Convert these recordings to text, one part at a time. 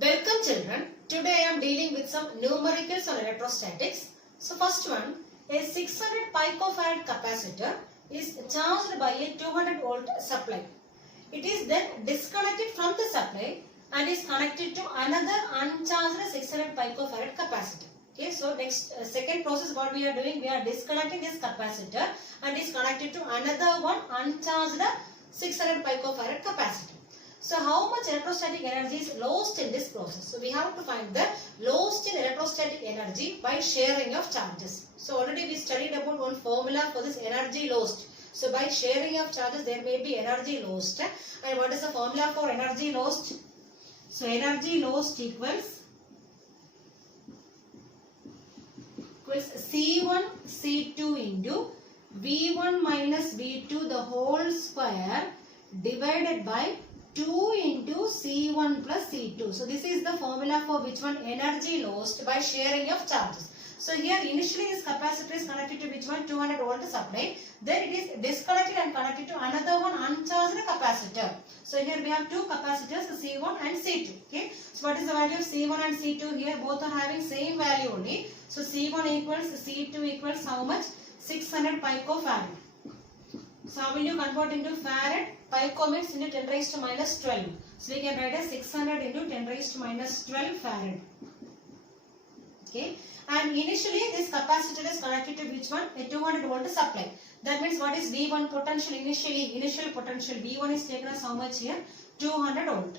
Welcome children. Today I am dealing with some numericals on electrostatics. So first one, a 600 picofarad capacitor is charged by a 200 volt supply. It is then disconnected from the supply and is connected to another uncharged 600 picofarad capacitor. Okay, so next second process what we are doing, we are disconnecting this capacitor and is connected to another one uncharged 600 picofarad capacitor. So how much electrostatic energy is lost in this process? So we have to find the lost in electrostatic energy by sharing of charges. So already we studied about one formula for this energy lost. So by sharing of charges there may be energy lost. And what is the formula for energy lost? So energy lost equals C1 C2 into V1 minus V2 the whole square divided by 2 into C1 plus C2. So this is the formula for which one? Energy lost by sharing of charges. So here initially this capacitor is connected to which one? 200 volt supply. Then it is disconnected and connected to another one uncharged capacitor. So here we have two capacitors, C1 and C2. Okay. So what is the value of C1 and C2 here? Both are having same value only. So C1 equals C2 equals how much? 600 picofarad. So how will you convert into farad? Pico means into 10 raised to minus 12. So we can write as 600 into 10 raised to minus 12 farad. Okay. And initially this capacitor is connected to which one? A 200 volt supply. That means what is V1 potential initially? Initial potential V1 is taken as how much here? 200 volt.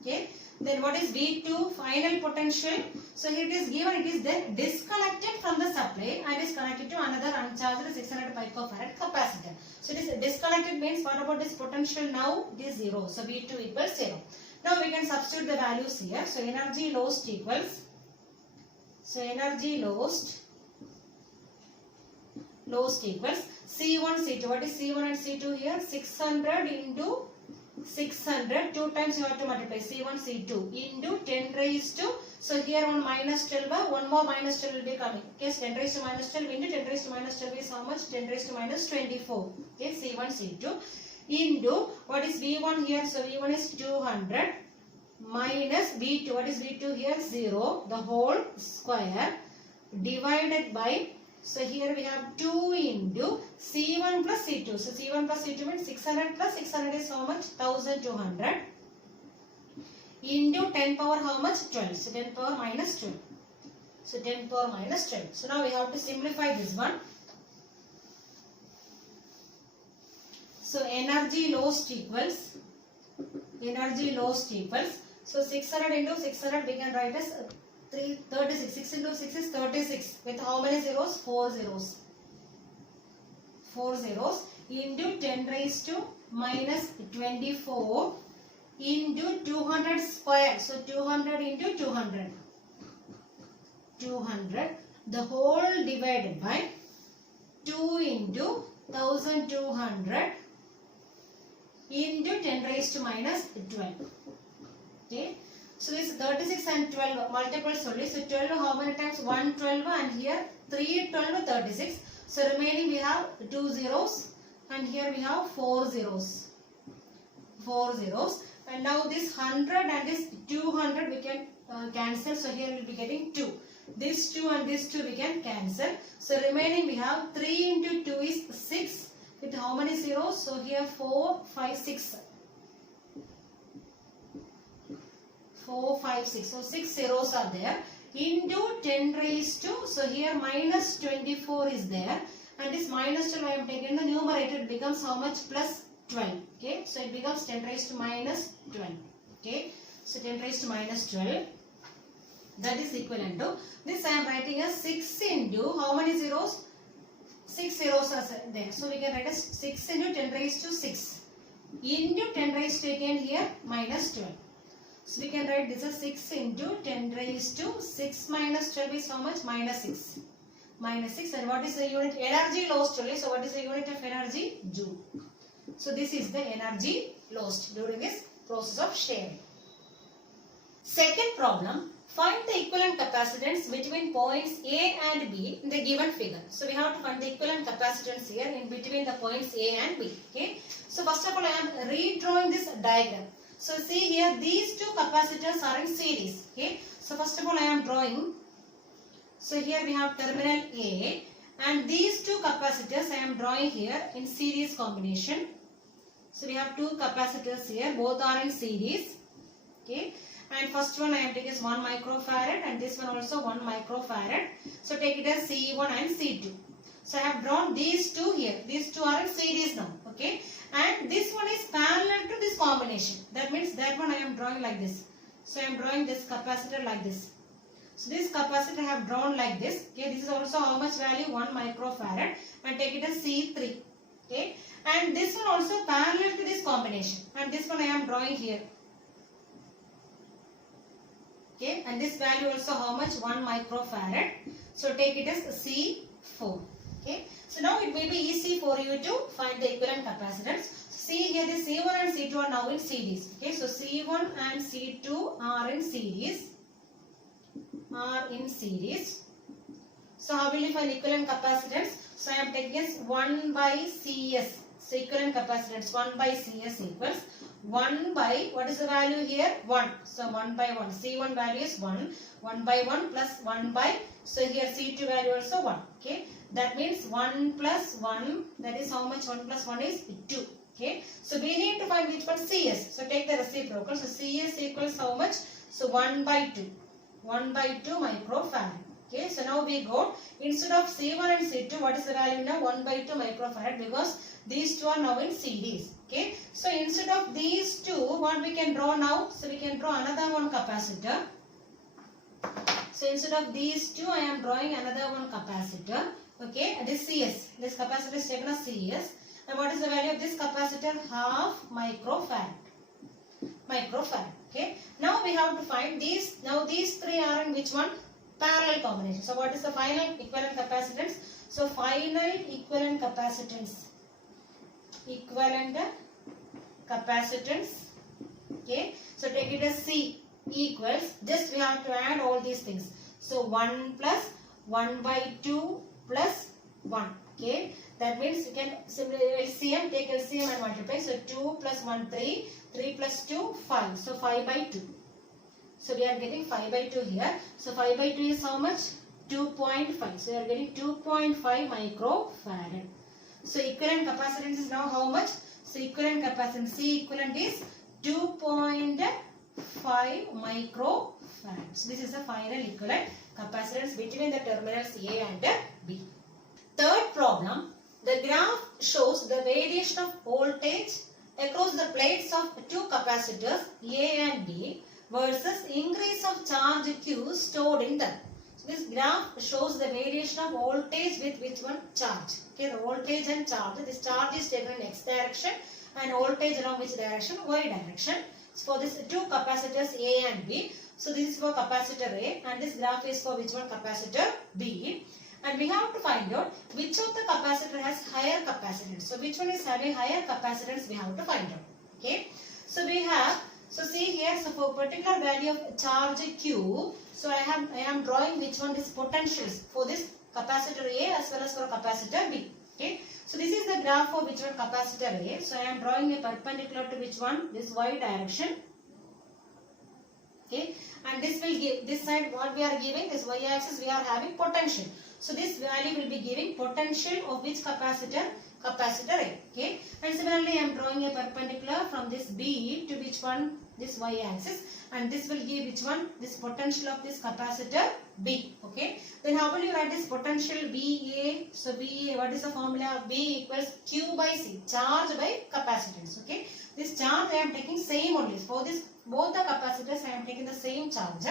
Okay. Then what is V2 final potential? So here it is given, it is then disconnected from the supply and is connected to another uncharged 600 picofarad capacitor. So it is disconnected means what about this potential now? It is 0. So V2 equals 0. Now we can substitute the values here. So energy lost equals, so energy lost equals C1 C2. What is C1 and C2 here? 600 into 600, 2 times you have to multiply C1 C2 into 10 raised to, so here one minus 12, one more minus 12 will be coming. Okay, so 10 raised to minus 12 into 10 raised to minus 12 is how much? 10 raised to minus 24. Okay, C1 C2 into what is V1 here? So V1 is 200 minus V2. What is V2 here? 0. The whole square divided by, so here we have 2 into C1 plus C2. So C1 plus C2 means 600 plus 600 is how much? 1200 into 10 power how much? 12. So 10 power minus 12. So 10 power minus 12. So now we have to simplify this one. So energy lost equals, so 600 into 600 we can write as 36. 6 into 6 is 36 with how many zeros? 4 zeros. 4 zeros into 10 raised to minus 24 into 200 square. So 200 into 200. 200 the whole divided by 2 into 1200 into 10 raised to minus 12. Okay. So this 36 and 12 multiples only. So 12 how many times? 112 and here 3 12 36. So remaining we have 2 zeros and here we have 4 zeros. 4 zeros. And now this 100 and this 200 we can cancel. So here we will be getting 2. This 2 and this 2 we can cancel. So remaining we have 3 into 2 is 6 with how many zeros? So here 4, 5, 6. 4, 5, 6. So 6 zeros are there into 10 raised to, so here minus 24 is there and this minus 12 I am taking the numerator, it becomes how much? Plus 12. Okay. So it becomes 10 raised to minus 12. Okay. So 10 raised to minus 12. That is equivalent to, this I am writing as 6 into how many zeros? 6 zeros are there. So we can write as 6 into 10 raised to 6 into 10 raised to again here minus 12. So we can write this as 6 into 10 raised to 6 minus 12 is how much? Minus 6. Minus 6. And what is the unit? Energy lost only. So what is the unit of energy? Joule. So this is the energy lost during this process of sharing. Second problem. Find the equivalent capacitance between points A and B in the given figure. So we have to find the equivalent capacitance here in between the points A and B. Okay. So first of all I am redrawing this diagram. So see here, these two capacitors are in series. Okay. So first of all, I am drawing. So here we have terminal A, and these two capacitors I am drawing here in series combination. So we have two capacitors here, both are in series. Okay. And first one I am taking is 1 microfarad, and this one also 1 microfarad. So take it as C1 and C2. So I have drawn these two here. These two are in series now. Okay. And this one is parallel to this combination. That means that one I am drawing like this. So I am drawing this capacitor like this. So this capacitor I have drawn like this. Okay. This is also how much value? 1 microfarad. And take it as C3. Okay. And this one also parallel to this combination. And this one I am drawing here. Okay, and this value also how much? 1 microfarad. So take it as C4. Okay, so now it will be easy for you to find the equivalent capacitance. See here, the C1 and C2 are now in series. Okay, so C1 and C2 are in series. So how will you find equivalent capacitance? So I am taking as 1 by CS. So equivalent capacitance 1 by CS equals 1 by, what is the value here? 1. So 1 by 1. C1 value is 1. 1 by 1 plus 1 by, so here C2 value also 1. Okay. That means 1 plus 1, that is how much? 1 plus 1 is 2. Okay. So we need to find which one? CS. So take the reciprocal. So CS equals how much? So 1 by 2. 1 by 2 microfarad. Okay. So now we got, instead of C1 and C2, what is the value now? 1 by 2 microfarad, because these two are now in series. Okay. So instead of these two, what we can draw now? So we can draw another one capacitor. So instead of these two, I am drawing another one capacitor. Okay. This CS. This capacitor is taken as CS. And what is the value of this capacitor? Half microfarad. Okay. Now we have to find these. Now these three are in which one? Parallel combination. So what is the final equivalent capacitance? So final equivalent capacitance. Okay. So take it as C equals, just we have to add all these things. So 1 plus 1 by 2 plus 1. Okay. That means you can simply LCM, take LCM and multiply. So 2 plus 1, 3. 3 plus 2, 5. So 5 by 2. So we are getting 5 by 2 here. So 5 by 2 is how much? 2.5. So we are getting 2.5 microfarad. So equivalent capacitance is now how much? So equivalent capacitance, C equivalent is 2.5 microfarad. So this is the final equivalent capacitance between the terminals A and B. Third problem, the graph shows the variation of voltage across the plates of two capacitors A and B versus increase of charge Q stored in them. So this graph shows the variation of voltage with which one? Charge. Okay, the voltage and charge. This charge is taken in X direction and voltage along which direction? Y direction. So for this two capacitors A and B. So this is for capacitor A and this graph is for which one? Capacitor B. And we have to find out which of the capacitor has higher capacitance. So which one is having higher capacitance we have to find out. Okay. So we have, so see here, so for particular value of charge Q, so I am drawing which one is potentials for this capacitor A as well as for capacitor B. Okay. So this is the graph for which one? Capacitor A. So I am drawing a perpendicular to which one? This Y direction. Okay. And this will give, this side what we are giving, this Y axis we are having potential. So this value will be giving potential of which capacitor? Capacitor A. Okay. And similarly I am drawing a perpendicular from this B to which one? This Y axis. And this will give which one? This potential of this capacitor B. Okay. Then how will you write this potential VA? So VA, what is the formula? B equals Q by C. Charge by capacitance. Okay. This charge I am taking same only. For this both the capacitors I am taking the same charge.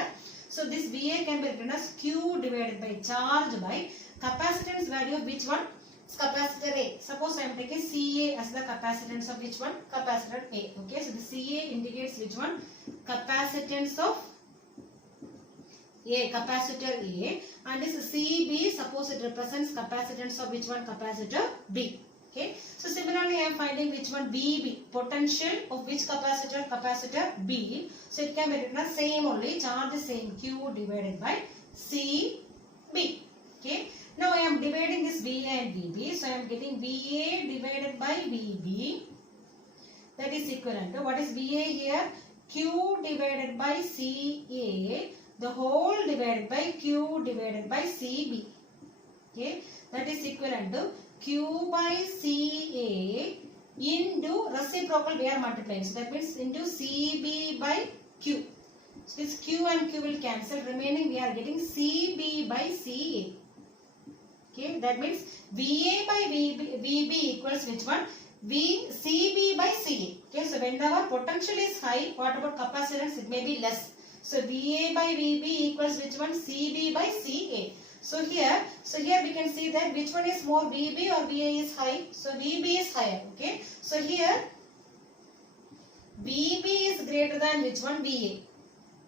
So this VA can be written as Q divided by charge by capacitance value of which one? It's capacitor A. Suppose I am taking CA as the capacitance of which one? Capacitor A. Okay. So the CA indicates which one? Capacitance of A, capacitor A. And this CB, suppose it represents capacitance of which one? Capacitor B. Okay. So similarly I am finding which one? BB, potential of which capacitor? Capacitor B. So it can be written as same only, charge is same, Q divided by CB. Okay. Now I am dividing this VA and VB. So I am getting VA divided by VB. That is equivalent to, what is VA here? Q divided by CA, the whole divided by Q divided by CB. Okay, that is equivalent to Q by CA into reciprocal we are multiplying. So that means into CB by Q. So this Q and Q will cancel. Remaining we are getting CB by CA. Okay, that means VA by VB equals which one? CB by CA. Okay, so whenever potential is high, what about capacitance? It may be less. So VA by VB equals which one? CB by CA. So here we can see that which one is more, VB or VA is high. So VB is higher. Okay, so here VB is greater than which one? VA.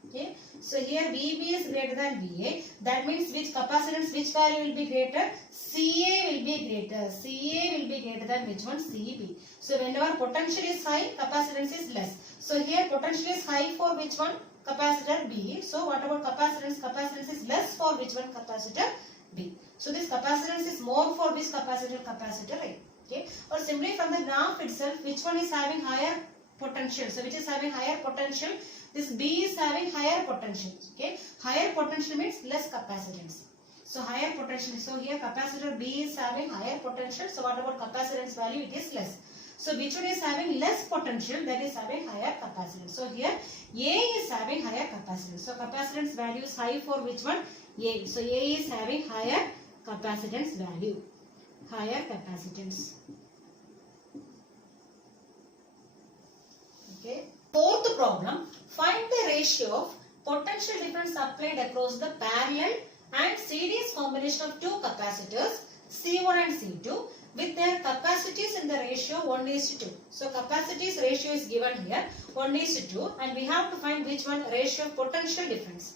Okay, so here VB is greater than VA. That means which capacitance, which value will be greater? CA will be greater. CA will be greater than which one? CB. So whenever potential is high, capacitance is less. So here potential is high for which one? Capacitor B. So what about capacitance? Capacitance is less for which one? Capacitor B. So this capacitance is more for which capacitor? Capacitor A. Okay, or simply from the graph itself, which one is having higher potential? So which is having higher potential? This B is having higher potential. Okay, higher potential means less capacitance. So higher potential. So here capacitor B is having higher potential. So what about capacitance value? It is less. So which one is having less potential? That is having higher capacitance. So here A is having higher capacitance. So capacitance value is high for which one? A. So A is having higher capacitance value. Higher capacitance. Okay. Fourth problem. Find the ratio of potential difference applied across the parallel and series combination of two capacitors C1 and C2 with their capacities in the ratio 1:2. So capacities ratio is given here 1:2 and we have to find which one ratio of potential difference.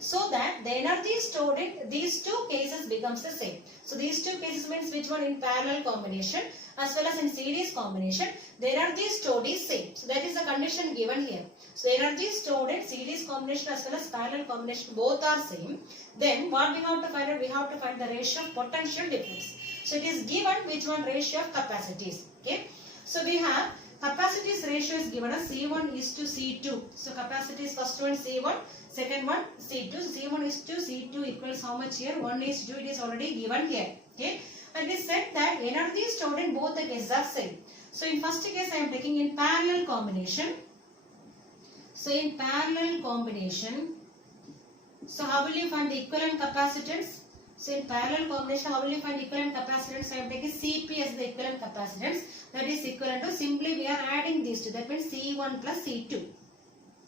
So that the energy stored in these two cases becomes the same. So these two cases means which one? In parallel combination as well as in series combination, the energy stored is same. So that is the condition given here. So energy stored in series combination as well as parallel combination both are same. Then what we have to find out? We have to find the ratio of potential difference. So it is given which one? Ratio of capacities. Okay. So we have capacities ratio is given as C1 is to C2. So capacities first one C1, second one C2. So C1 is to C2 equals how much here? 1:2. It is already given here. Okay. And it is said that energy stored in both the cases are same. So in first case I am taking in parallel combination. So in parallel combination, so how will you find the equivalent capacitance? So in parallel combination, how will you find equivalent capacitance? I am taking Cp as the equivalent capacitance. That is equivalent to, simply we are adding these two. That means C1 plus C2.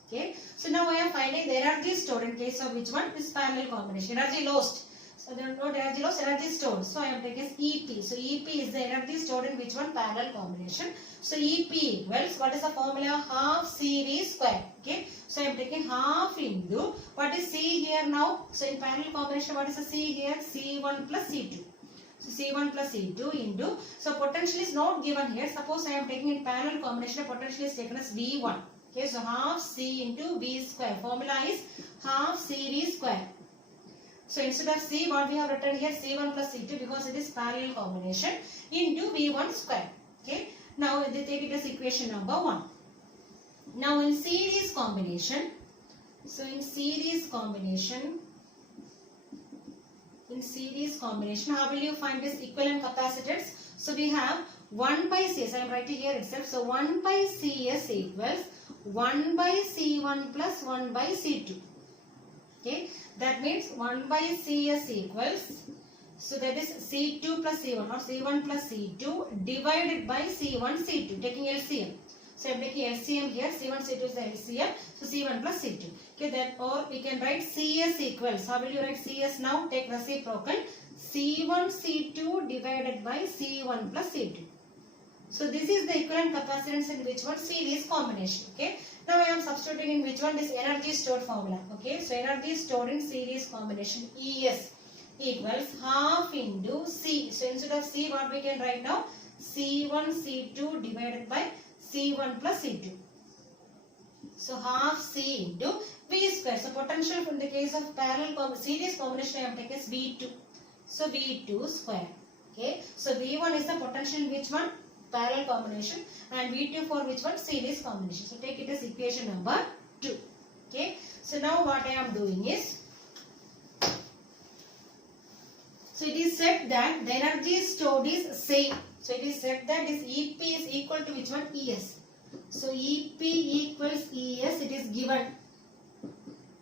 Okay. So now I am finding the energy stored in case of which one? This parallel combination. Energy lost. So there is no energy lost, energy stored. So I am taking EP. So EP is the energy stored in which one? Parallel combination. So EP equals, what is the formula? Half CV square. Okay. So I am taking half into, what is C here now? So in parallel combination, what is the C here? C1 plus C2. So C1 plus C2 into, so potential is not given here. Suppose I am taking in parallel combination, potential is taken as V1. Okay. So half C into V square. Formula is half CV square. So instead of C, what we have written here? C1 plus C2 because it is parallel combination into V1 square. Okay. Now they take it as equation number 1. Now in series combination, so in series combination, how will you find this equivalent capacitance? So we have 1 by CS, I am writing here itself. So 1 by CS equals 1 by C1 plus 1 by C2. Okay, that means 1 by CS equals, so that is C2 plus C1 or C1 plus C2 divided by C1 C2, taking LCM. So I am taking LCM here, C1 C2 is the LCM, so C1 plus C2. Okay, that, or we can write CS equals, how will you write CS now? Take reciprocal, C1 C2 divided by C1 plus C2. So this is the equivalent capacitance in which one? Series combination. Okay. Now I am substituting in which one? This energy stored formula. Okay. So energy stored in series combination ES equals half into C. So instead of C, what we can write now? C1 C2 divided by C1 plus C2. So half C into V square. So potential in the case of parallel series combination I am taking as V2. So V2 square. Okay. So V1 is the potential in which one? parallel combination, and V2 for which one? Series combination. So take it as equation number 2. Okay. So now what I am doing is, so it is said that the energy stored is same. So it is said that this EP is equal to which one? ES. So EP equals ES, it is given.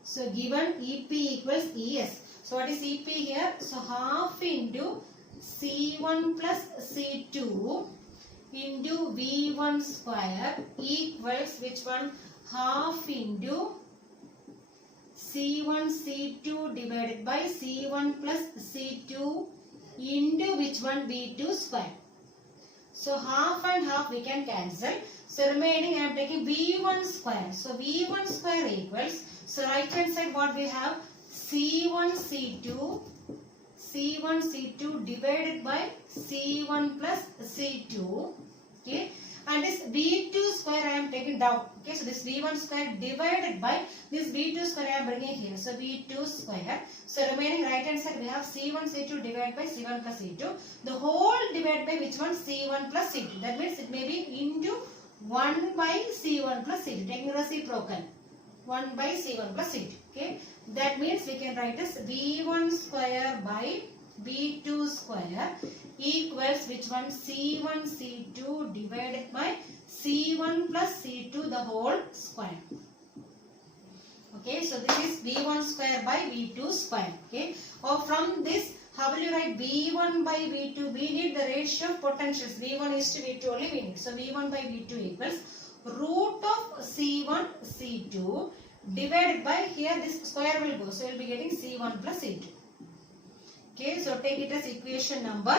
So given EP equals ES. So what is EP here? So half into C1 plus C2 into V1 square equals which one? Half into C1 C2 divided by C1 plus C2 into which one? V2 square. So half and half we can cancel. So remaining I am taking V1 square. So V1 square equals, so right hand side what we have? C1 C2 divided by C1 plus C2. Okay. And this V2 square I am taking down. Okay. So this V1 square divided by this V2 square I am bringing here. So V2 square. So remaining right hand side we have C1 C2 divided by C1 plus C2. The whole divided by which one? C1 plus C2. That means it may be into 1 by C1 plus C2. Taking reciprocal. 1 by C1 plus C2. Okay. That means we can write as V1 square by V2 square equals which one? C1 C2 divided by C1 plus C2 the whole square. Okay. So this is V1 square by V2 square. Okay. Or from this, how will you write V1 by V2? We need the ratio of potentials. V1 is to V2 only we need. So V1 by V2 equals root of C1 C2 divided by, here this square will go. So you will be getting C1 plus C2. Okay. So take it as equation number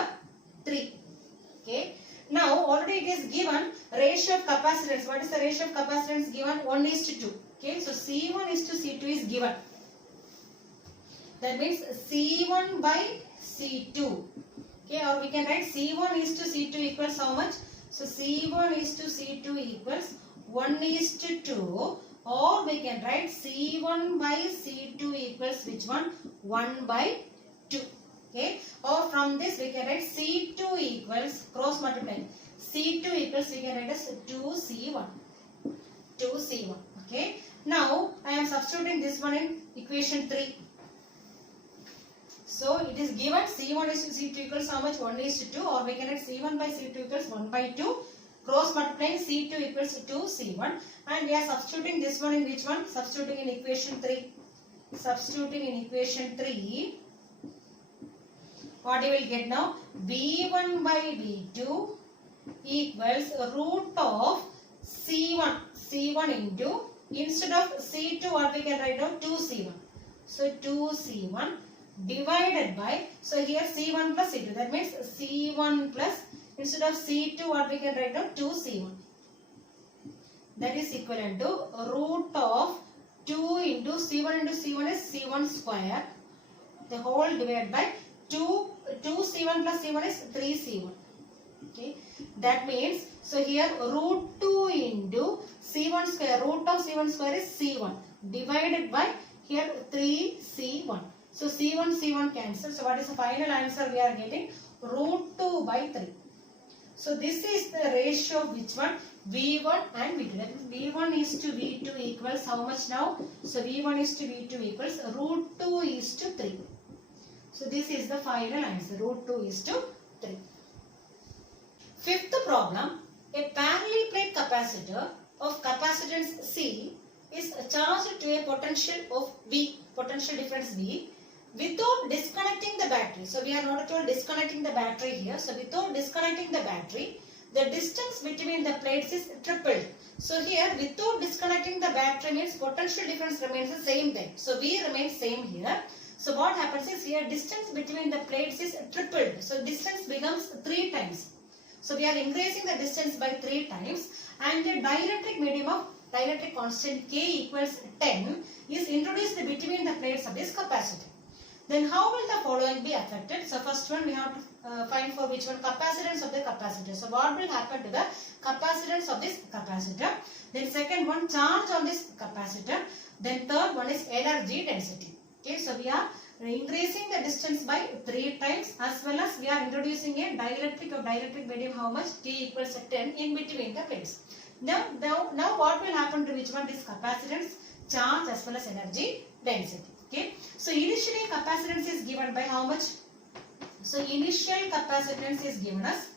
3. Okay. Now already it is given ratio of capacitance. What is the ratio of capacitance given? 1 is to 2. Okay. So C1 is to C2 is given. That means C1 by C2. Okay. Or we can write C1 is to C2 equals how much? So C1 is to C2 equals 1 is to 2. Or we can write C1 by C2 equals which one? 1 by 2. Okay. Or from this we can write C2 equals, cross multiplying, C2 equals we can write as 2C1. 2C1. Okay. Now I am substituting this one in equation 3. So it is given C1 is to C2 equals how much? 1 is to 2. Or we can write C1 by C2 equals 1 by 2. Cross multiplying C2 equals 2C1. And we are substituting this one in which one? Substituting in equation 3. Substituting in equation 3. What you will get now? V1 by V2 equals root of C1. C1 into, instead of C2 what we can write down? 2C1. So 2C1 divided by, so here C1 plus C2. That means C1 plus, instead of C2 what we can write down? 2C1. That is equivalent to root of 2 into C1 is C1 square. The whole divided by 2C1 plus C1 is 3C1. Okay. That means, so here root 2 into C1 square, root of C1 square is C1 divided by here 3C1. So C1 cancel. So what is the final answer we are getting? Root 2 by 3. So this is the ratio of which one? V1 and V2. That means V1 is to V2 equals how much now? So V1 is to V2 equals root 2 is to 3. So this is the final answer. Root 2 is to 3. Fifth problem. A parallel plate capacitor of capacitance C is charged to a potential of V, potential difference V, without disconnecting the battery. So we are not at all disconnecting the battery here. So without disconnecting the battery, the distance between the plates is tripled. So here without disconnecting the battery means potential difference remains the same thing. So V remains same here. So what happens is here distance between the plates is tripled. So distance becomes 3 times. So we are increasing the distance by 3 times, and the dielectric medium of dielectric constant K equals 10 is introduced between the plates of this capacitor. Then how will the following be affected? So first one we have to find for which one? Capacitance of the capacitor. So what will happen to the capacitance of this capacitor? Then second one, charge on this capacitor. Then third one is energy density. Okay, so we are increasing the distance by 3 times, as well as we are introducing a dielectric of dielectric medium how much? T equals to 10 in between the plates. Now what will happen to which one? This capacitance, charge as well as energy density. Okay. So initially capacitance is given by how much? So initial capacitance is given as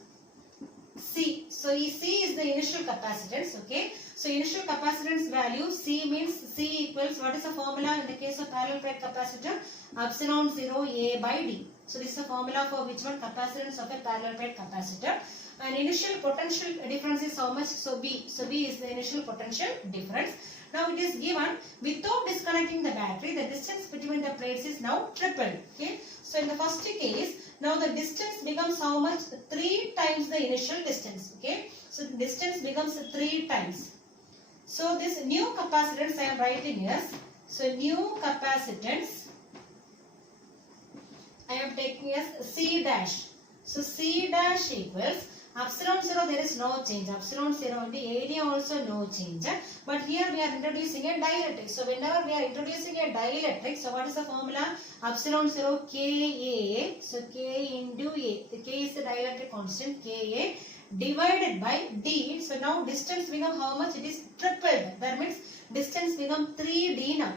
C. So C is the initial capacitance. Okay. So initial capacitance value C means C equals, what is the formula in the case of parallel plate capacitor? Epsilon 0 A by D. So this is the formula for which one? Capacitance of a parallel plate capacitor. And initial potential difference is how much? So B. So B is the initial potential difference. Now it is given without disconnecting the battery. The distance between the plates is now tripled. Okay. So in the first case, now the distance becomes how much? 3 times the initial distance. Okay. So the distance becomes 3 times. So this new capacitance I am writing as, so new capacitance I am taking as C dash. So C dash equals epsilon 0, there is no change. Epsilon 0 and the area also no change. But here we are introducing a dielectric. So whenever we are introducing a dielectric, so what is the formula? Epsilon 0 Ka. So K into A. The K is the dielectric constant, Ka divided by D. So now distance become how much? It is tripled. That means distance become 3D now.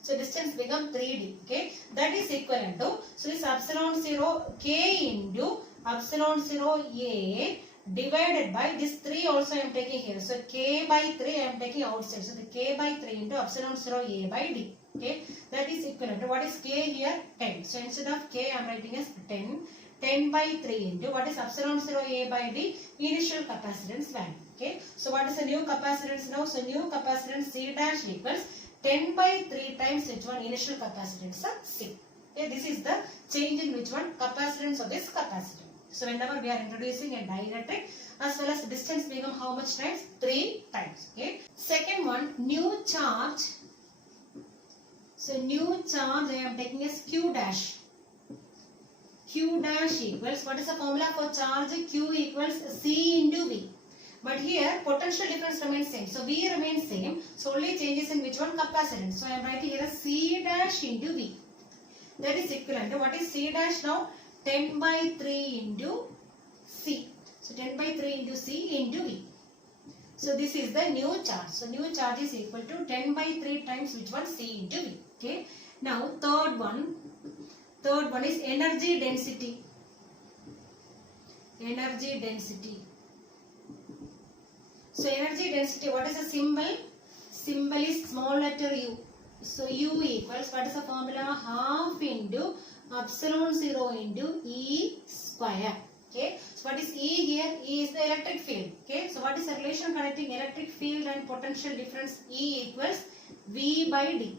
So distance become 3D. Okay. That is equivalent to, so this epsilon 0 K into epsilon 0 A divided by this 3 also I am taking here. So K by 3 I am taking outside. So the K by 3 into epsilon 0 A by D. Okay. That is equivalent to, what is K here? 10. So instead of K I am writing as 10. 10 by 3 into, what is epsilon 0 A by D? Initial capacitance value. Okay. So what is the new capacitance now? So new capacitance C dash equals 10 by 3 times which one? Initial capacitance of C. Okay. This is the change in which one? Capacitance of this capacitor. So whenever we are introducing a dielectric, as well as distance become how much times? 3 times. Okay. Second one, new charge. So new charge I am taking as Q dash. Q dash equals, what is the formula for charge? Q equals C into V. But here potential difference remains same. So V remains same. So only changes in which one? Capacitance. So I am writing here as C dash into V. That is equivalent to, what is C dash now? 10 by 3 into C. So 10 by 3 into C into V. So this is the new charge. So new charge is equal to 10 by 3 times which one? C into V. Okay. Now third one is energy density. Energy density. So energy density, what is the symbol? Symbol is small letter U. So U equals, what is the formula? Half into epsilon 0 into E square. Okay. So what is E here? E is the electric field. Okay. So what is the relation connecting electric field and potential difference? E equals V by D.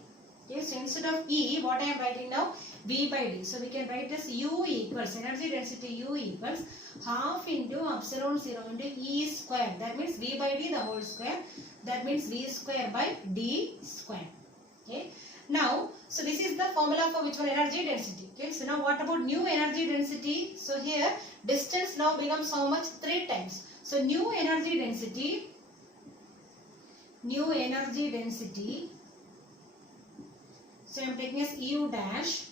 Okay. So instead of E, what I am writing now? V by D. So we can write as U equals, energy density U equals half into epsilon 0 into E square. That means V by D the whole square. That means V square by D square. Okay. Now, so this is the formula for which one? Energy density. Okay. So now what about new energy density? So here distance now becomes how much? 3 times. So new energy density. So I am taking as U dash.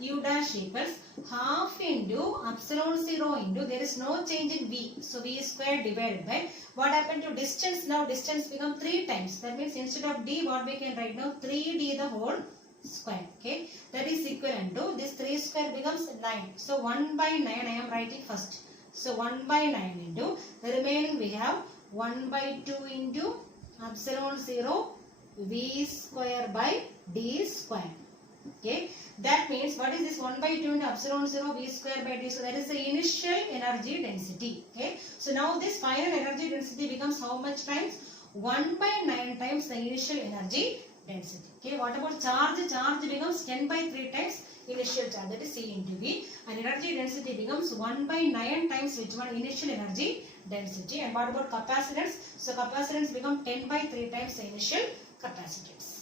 U dash equals half into epsilon 0 into, there is no change in V. So V square divided by, what happened to distance? Now distance become 3 times. That means instead of D, what we can write now? 3D the whole square. Okay. That is equivalent to, this 3 square becomes 9. So 1 by 9 I am writing first. So 1 by 9 into, the remaining we have 1 by 2 into epsilon 0 V square by D square. Okay. That means, what is this 1 by 2 into epsilon 0 V square by D? So that is the initial energy density. Okay. So now this final energy density becomes how much times? 1 by 9 times the initial energy density. Okay. What about charge? Charge becomes 10 by 3 times initial charge, that is C into V. And energy density becomes 1 by 9 times which one? Initial energy density. And what about capacitance? So capacitance becomes 10 by 3 times the initial capacitance.